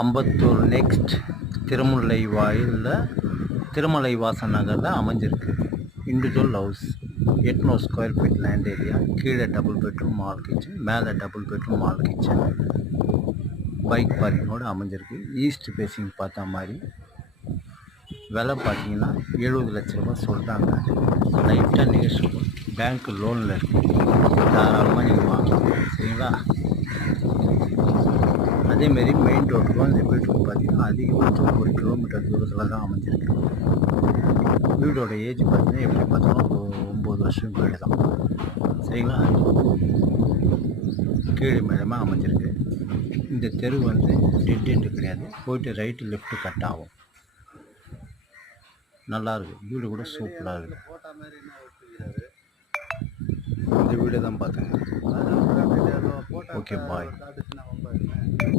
Ambattur next Thirumalai Vasan நகரில் அமைஞ்சிருக்கு. Individual house, 800 square feet land area. கீழே டபுள் பெட்ரூம் ஹால் கிச்சன், மேலே double bedroom hall kitchen, bike பார்க்கிங்கோடு அமைஞ்சிருக்கு. ஈஸ்ட் ஃபேஸிங் பார்த்தா மாதிரி. விலை பார்த்தீங்கன்னா 70 லட்ச ரூபா சொல்கிறாங்க. லைட்டாக நெகோஷியபிள். பேங்க் லோனில் இருக்குது. தாராளமாக நீங்கள் வாங்கலாம். சரிங்களா? அதேமாரி மெயின் ரோட்டுக்கும் இந்த வீட்டுக்கு பார்த்தீங்கன்னா அதிகபட்சம் 1 கிலோமீட்டர் தூரத்தில் தான் அமைஞ்சிருக்கு. வீடோட ஏஜ் பார்த்தீங்கன்னா எப்படி பார்த்தாலும் ஒரு 9 வருஷம் வீடு தான். சரிங்களா? கீழே மேலமாக அமைஞ்சிருக்கு. இந்த தெரு வந்து டெட் எண்டு கிடையாது. போயிட்டு ரைட்டு லெஃப்ட்டு கட் ஆகும். நல்லாயிருக்கு. வீடு கூட சூப்பராக இருக்குது. இந்த வீடு தான் பார்த்தேங்க. ஓகே, பாய்.